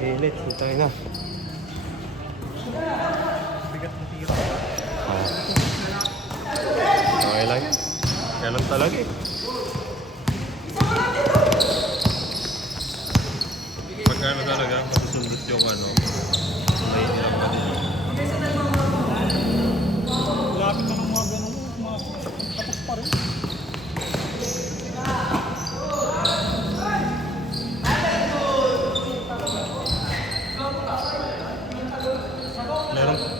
Init, hintay na. Bigat ng tira. Okay lang. Ganun talaga eh. Pagkano talaga, masusundot yung ano, may ilang pa din. Lapit na ng mga ganun, mga tapos pa rin.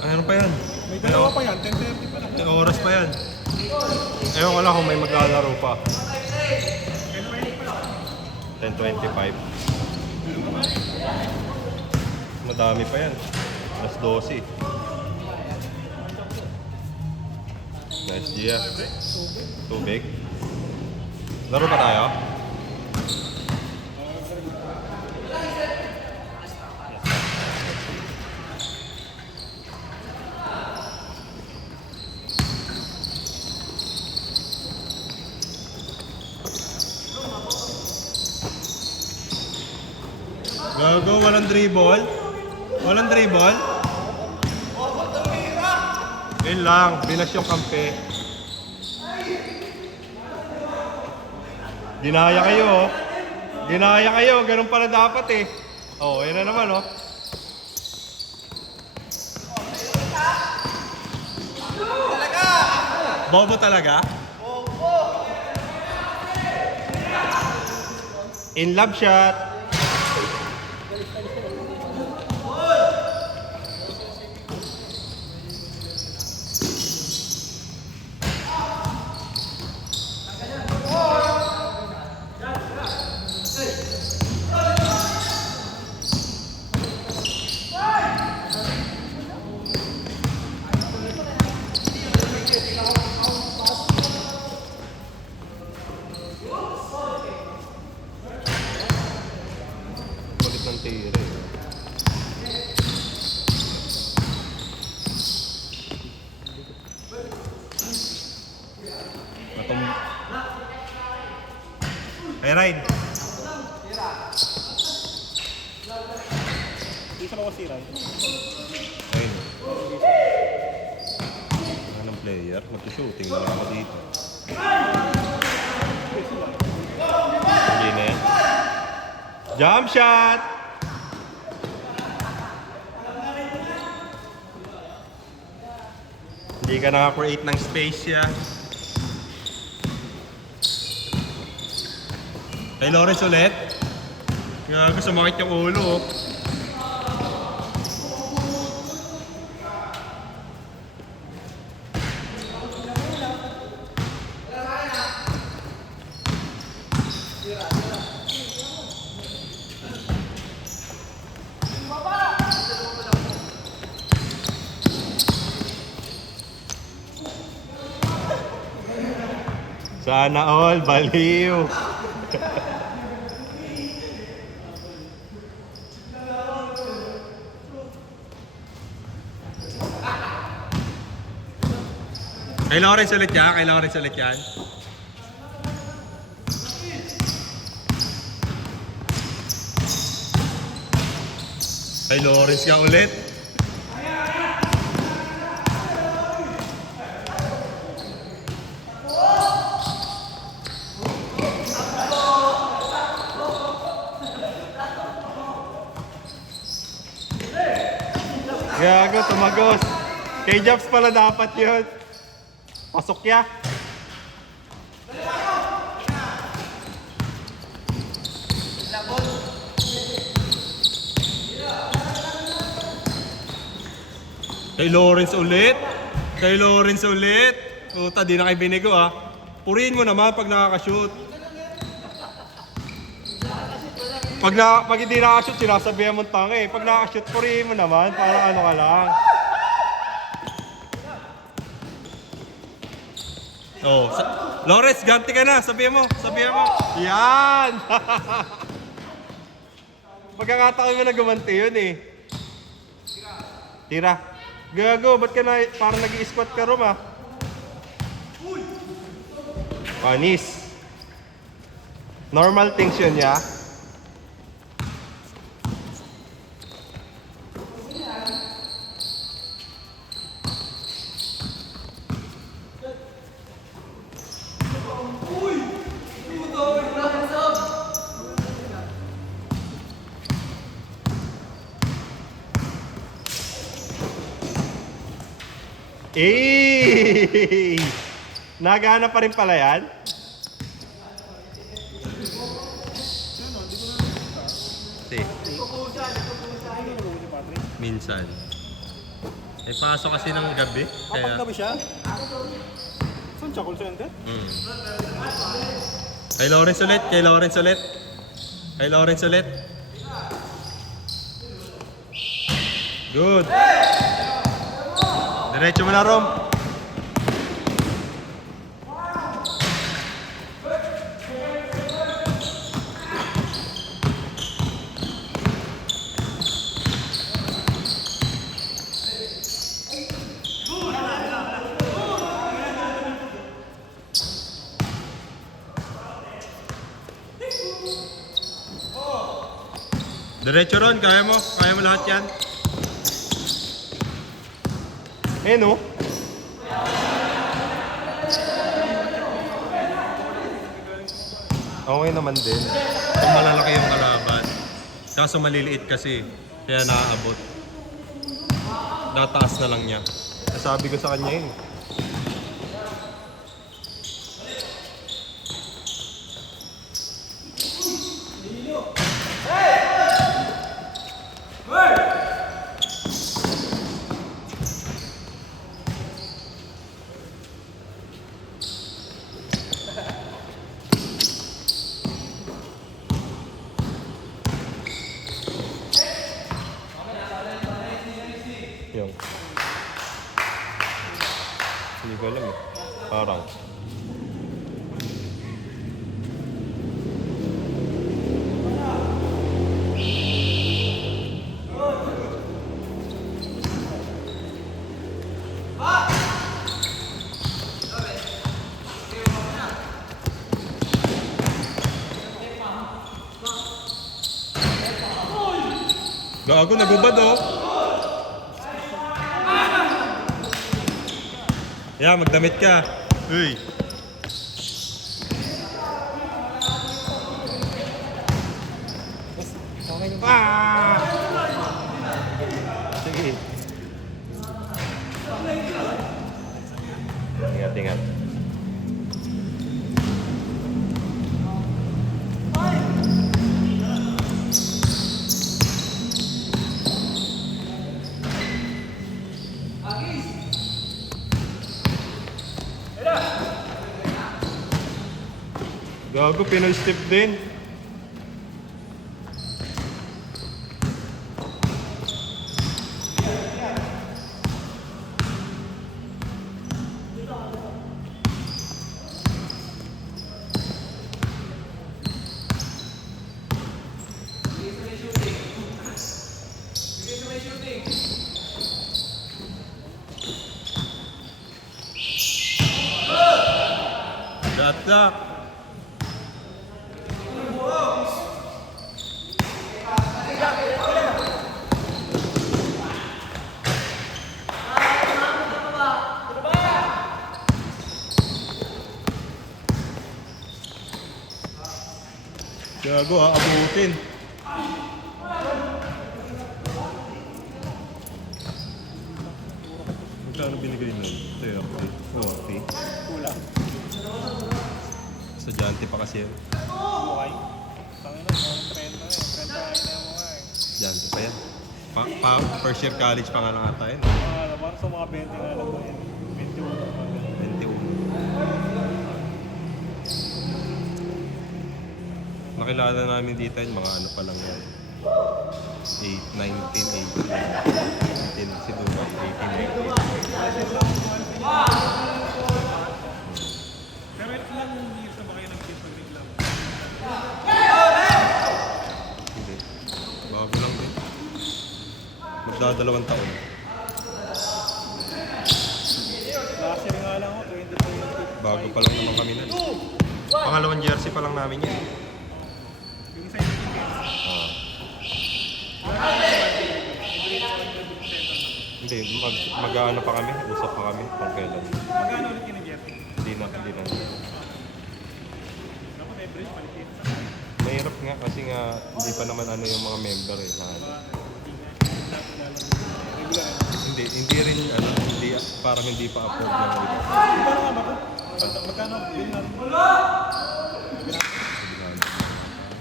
Meron pa yan. May dalawa pa yan, 10:30 pa lang. May oras pa yan. Ewan ko lang kung may maglalaro pa. 10:25. Madami pa yan. Alas 12. Nice, Gia. Tubig. Laro pa tayo? Gago, walang dribble. Walang dribble. Yun lang, binas yung kampe. Dinaya kayo, oh. Dinaya kayo, ganun pala dapat eh. Oh, yun na naman, oh. Bobo talaga? In love shot. Balik ng tira eh. Matum... Hey, ride! Isa pa ko si Rai. Ayun. Anong player? Mag-shooting na lang ako dito. Hindi na yan. Jump shot! Hindi ka naka-create ng space yan. Kay Lawrence ulit. Gago, sumakit yung ulo. Oh. Sana all, baliw. Kay Lawrence ulit yan, kay Lawrence ulit yan. Kay Lawrence ka ulit. Gago, tumagos. Kay Jobs pala dapat yun. Pasok ya. Kay Lawrence ulit. Kay Lawrence ulit. Puta, di na kayo binigo ah. Purihin mo naman pag nakakashoot. Pag hindi nakashoot, sinasabihan mong tanga eh. Pag nakashoot, purihin mo naman. Parang ano ka lang. Oh, Lawrence, ganti ka na. Sabihan mo. Sabihan mo. Yan! Pagkakataon mo na gumanti yun eh. Tira. Gago, ba't ka na parang nag-i-squat ka rom ah? Panis. Normal things yun ya. Eh! Nagana pa rin pala yan? Si. Minsan. Eh, pasok kasi ng gabi. Kapag gabi siya? Saan siya? Call center? Kay Lawrence ulit, kay Lawrence ulit. Kay Lawrence ulit. Good. Diretso mo na, Rom. Diretso ron, kaya mo lahat yan. Eh no? Okay naman din. Kung malalaki yung kalaban. Kaso maliliit kasi, kaya naaabot. Nataas na lang niya. Nasabi ko sa kanya yun. Yung. Hindi ko alam eh. Parang. Gago, nagubad oh. Yeah, magdamit ka. Uy. Ah! Sige. Ingat, ingat. Gago, Pinoy step din. Gata. Gago, aabutin. Magkano binigay nun? 30. 40. Kulang. Estudyante pa kasi yan. Okay. Tangin na, mga 30 na. 30 na yung mga eh. Estudyante pa yan. First year college pa nga lang ata yan. Parang sa mga 20 na lang ba yan? 21. 21. Nakilala namin dito yung mga ano pa lang yan. 8, 19, 18. 18 si Duga. 18, 19. Pero ilang years na ba kayo nag-kiss pag-reclam? Hindi. Bago lang din. Magdadalawang taon. Last year nga lang ako, 2020. Bago pa lang naman kami na. Pangalawang jersey pa lang namin yan. Yung isa yung Hindi, mag-ano pa kami, usap pa kami kung kailan. magkano ulit yung jersey? Hindi na. Dapat average palitin. Mahirap nga kasi nga hindi pa naman ano yung mga member eh. Regular. Hindi, hindi rin, ano, hindi, parang hindi pa afford ng iba. Magkano nga ba ito? Magkano? Bili natin.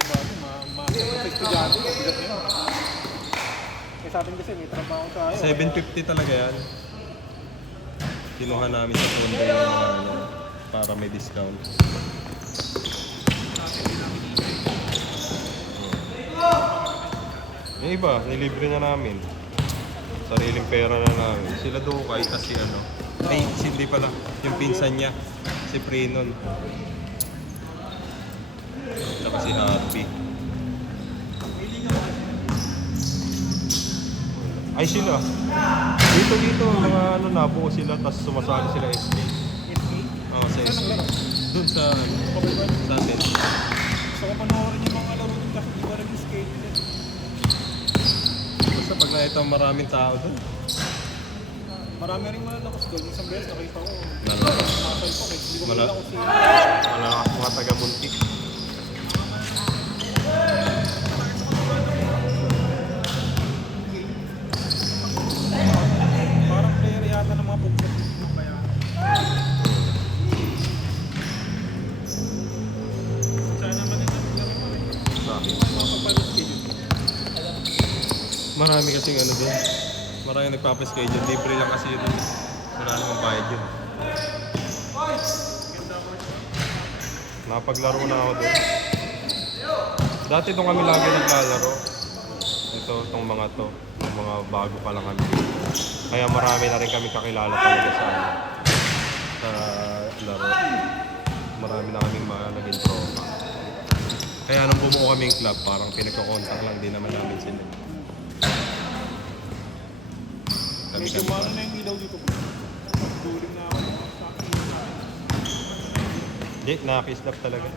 Bago, ma-effect ko dyan. Bigat nyo. Eh sa atin kasi may trabaho tayo. 750 talaga yan. Kinuha namin sa Tondo yung mga ano, para may discount. Yung iba, nilibre na namin. Sariling pera na namin. Sila Dukay kasi ano. Ay, hindi pala. Yung pinsan niya. Si Prenon. Tsaka si Happy. Ay sila. Dito, mga ano, nabuo sila, tapos sumasali sila SK. Sa SK. Doon sa atin. Gusto ko panoorin yung mga laro dun kasi di ba rin skate din. Basta pag nakita maraming tao doon. Marami rin malalakas doon. Isang beses nakita ko. Malakas. Muscle ko. Hindi ko Mala- makita kung sino. Malakas mga taga-Muntik. Parang player yata ng mga pugpog. Sana man ito. Sa akin. Mga pagpapal-schedule. Marami kasing ano doon. Maraming nagpapaschedule. Libre lang kasi yun. Wala namang bayad yun. Napaglaro na ako doon. Dati doon kami lagi naglalaro. Itong mga to. Yung mga bago pa lang kami. Kaya marami na rin kami kakilala talaga sa laro. Marami na kaming mga naging tropa. Kaya nung bumuo kaming club, parang pinagkakontak lang din naman namin sila. Medyo Kami. ano na yung ilaw dito. During na ako. Hindi, nakakislap talaga.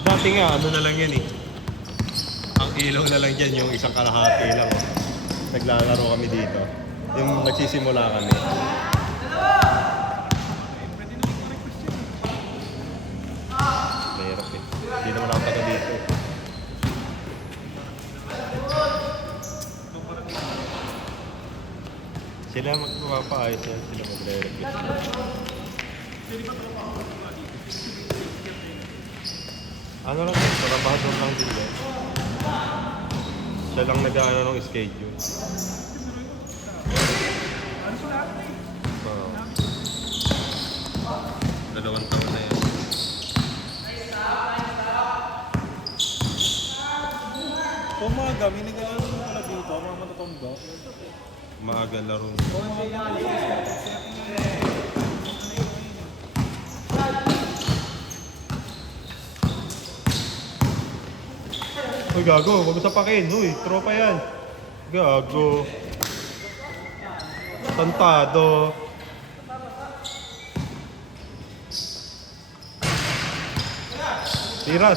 Dati nga, ano na lang yan eh. Ang ilaw na lang dyan, yung isang kalahati lang. Oh. Naglalaro kami dito. Yung nagsisimula kami. Mahirap eh. Hindi naman ako taga dito. Sila magpapaayos yan, sila magre-request. Ano lang yun, trabahador lang din yan. Siya lang nag-ano ng schedule. Oo. 2 taon na yan. So mga gami, nag-ano mo pala dito, mga matatondo. Maaga laro. O mga gami, Uy, gago, wag mo sapakin. Uy, tropa yan. Gago. Tantado. Tira.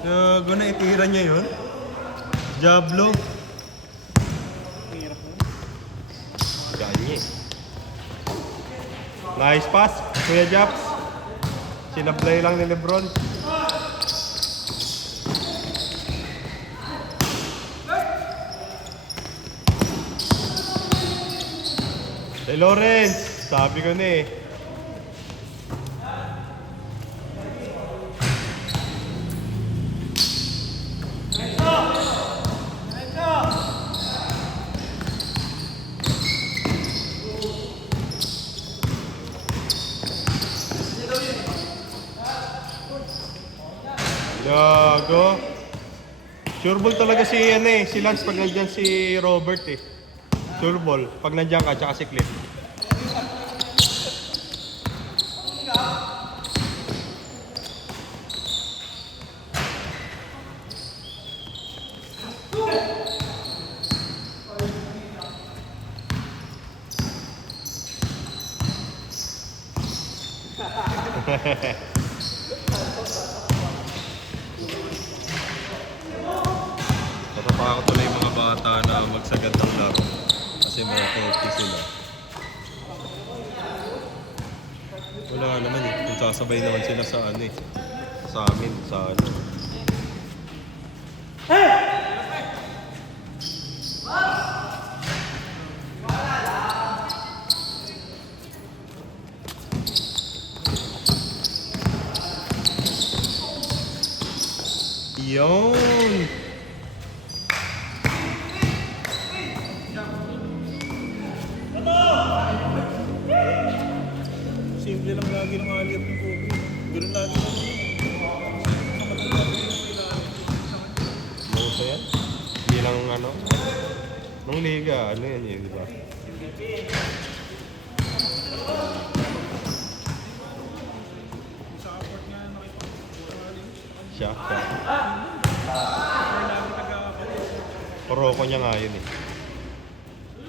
Gago na, itira niya yun. Diablo. hirap mo. Ganye. Nice pass, Kuya Japs. Sinablay lang ni Lebron. Hey Lawrence, sabi ko na eh. Gago. Sure ball talaga si si Lance pag nandyan si Robert eh. Sure ball. Pag nandyan ka, tsaka si Cliff. Natapa ako tuloy yung mga bata na magsagad ng laro. Kasi mga 40 sila. Wala naman eh. Kung sasabay naman sila sa ano eh. Sa amin, sa ano. Yun! Simple lang lagi ng aliyap ng Kobe. Ganun lagi lang. Mauso yan? Hindi lang ano? Nung liga, ano yan yun, di ba? Sa airport nga nakipag-usaling. Siya. Kaya lagi taga-kapatid. Poroko niya nga yun eh.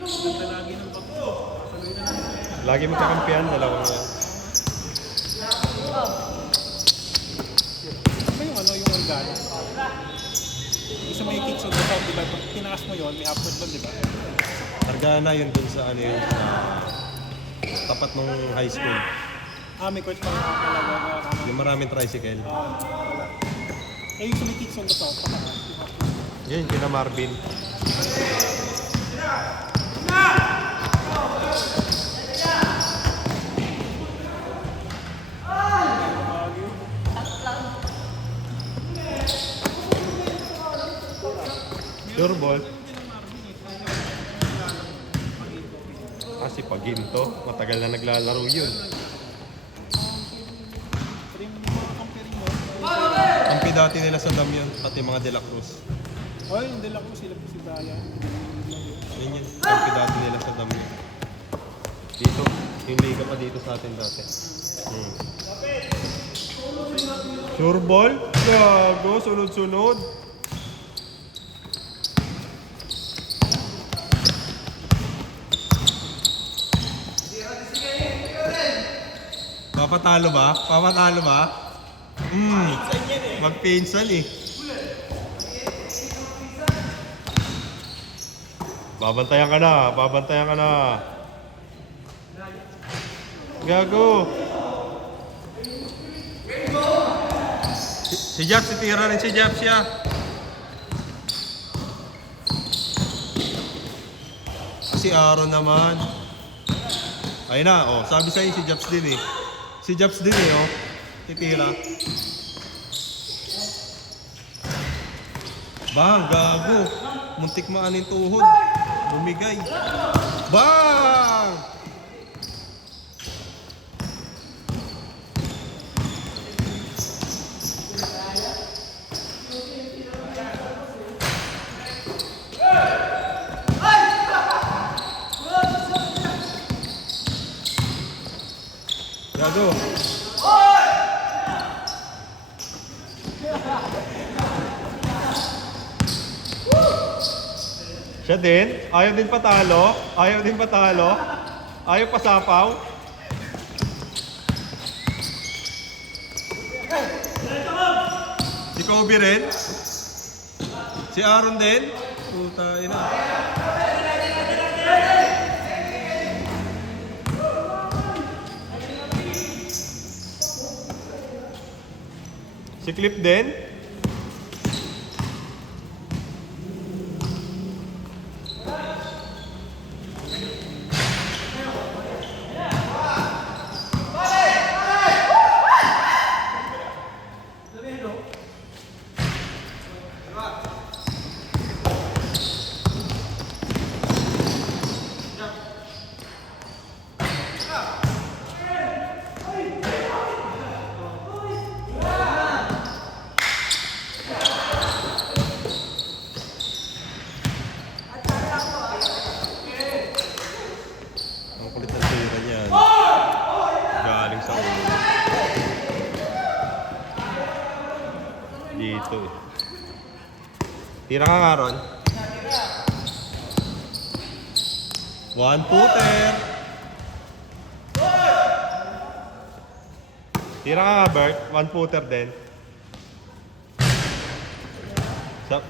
Ganda lagi ng bato. Saluhin na namin. Lagi magkakampihan, dalawang yan. Ano yung ano, yung organo? Isa may kicks on the top, diba? Pag tinaas mo yun, may upward doon, diba? Argana yun dun sa ano yun, sa tapat nung high school. May court pang talaga. Yung maraming tricycle. Eh, yung sa may kicks on the top, pataas. Yun, kina Marvin. Sure ball. Kasi Paginto, matagal na naglalaro yun. Pero yung mga comparing mo, Ang dati nila sa dam yun, pati mga De La Cruz. oh, yung dala ko sila si Brian. Yun yun, ang dati nila sa dam yun. Dito, yung liga pa dito sa atin dati. Sure ball? Gago, sunod-sunod. Papatalo ba? Papatalo ba? Magpinsan eh. Babantayan ka na, babantayan ka na. Gago. Si Jab, si tira rin si Jab siya. Si Aaron naman. Ayun na, oh, sabi sa'yo si Jabs din eh. Si Jabs din eh, oh. Titira. Bang, gago. Muntik maanin tuhod. Bumigay. Bang! Gago. Siya din. Ayaw din patalo. Ayaw din patalo. Ayaw pasapaw. Si Kobe rin. Si Aaron din. Puta, ina. Si Clip din. Ang kulit ng tira niyan. Galing sa ulo. Dito eh. Tira ka nga ron. One footer. Tira ka nga Bert. One footer din. Sup?